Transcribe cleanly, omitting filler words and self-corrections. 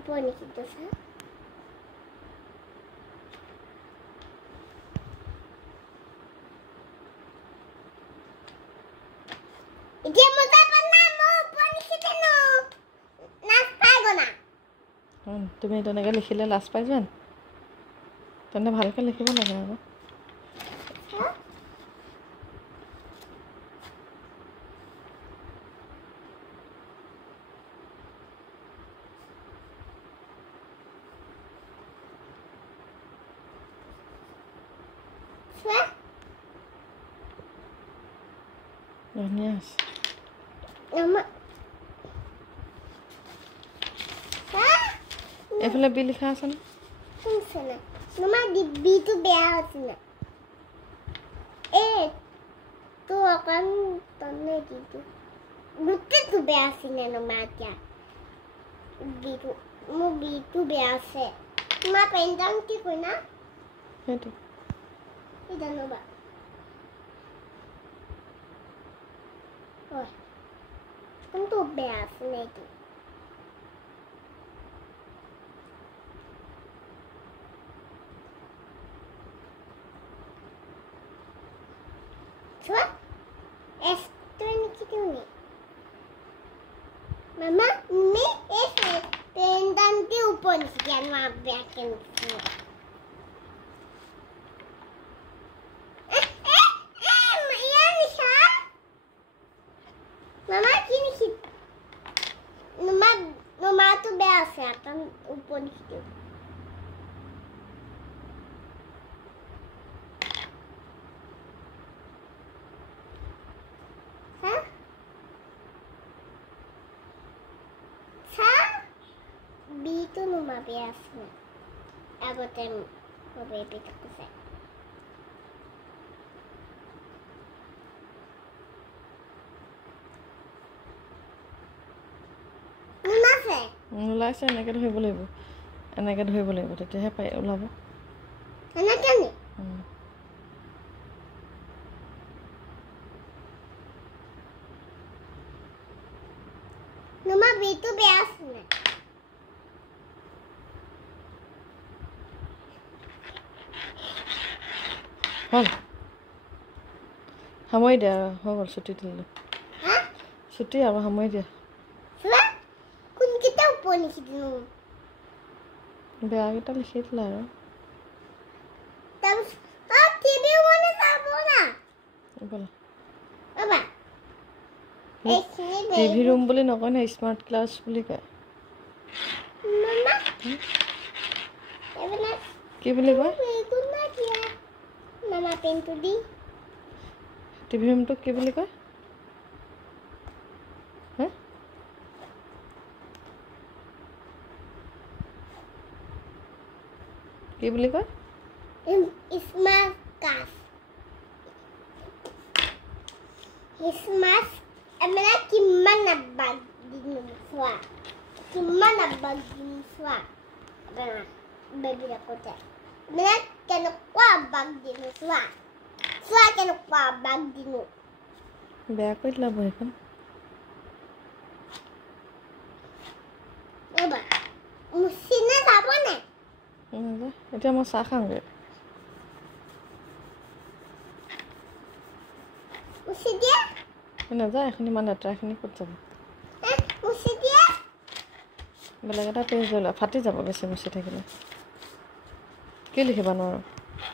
উপরে নিচে স্যার যে মজা পানা মো উপরে নিচে কেন নাচ পাইগো না তুমি তেনেকৈ লিখিলে লাজ পাই যোৱা তেনে ভালকৈ লিখিব লাগে আকৌ ধুনীয়া আছে এইফালে বি লিখা আছে নে মামা বিটো বেয়া আছে না তো অকণ তনে দিটো গোটেইটো বেয়া আছে না মামা এতিয়া বিটো বেয়া আছে মা পেনটাং কি কই না সেইটো ধন্যবাদ কিন্তু বেয়া আছে নাকি esto ni kituni mama me ese pendante upon ya no abaken mama kini hit numa tu beasa tan upon hit Bito numa beasa abotem o baby takuse nunase ওলাইছে এনেকৈ ধৰিব লাগিব এনেকৈ ধৰিব লাগিব তেতিয়াহে পাই ওলাব এনেকৈ নি numa bito beasa না হ'ল সময় দিয়া হৈ গ'ল ছুটি দিলে ছুটি আৰু সময় দিয়া কোনকেইটা ওপৰ লিখি দিলোঁ বেয়াকেইটা লিখি দিলা আৰু টিভি ৰুম বুলি নকয় নহয় স্মাৰ্ট ক্লাছ বুলি কয় কি বুলি কয় Mama pintu di টিভি ৰুমটো কি বুলি কয় হে কি বুলি কয় smart class smart amena kimana bag dinuswa baby rakota amena kanu kwa bag dinuswa kanu kwa bag dinu বেয়া কৰি দিলা বহিখন বাবা মুছিনে যাব নে এতিয়া মই চাহ খাওঁগৈ মুছি দিয়া নাযায় এইখিনি ইমান লেতেৰাখিনি ক'ত যাব মুছি দিয়া বেলেগ এটা পেজ লৈ লোৱা ফাটি যাব বেছি মুচি থাকিলে কি লিখিবা নোৱাৰো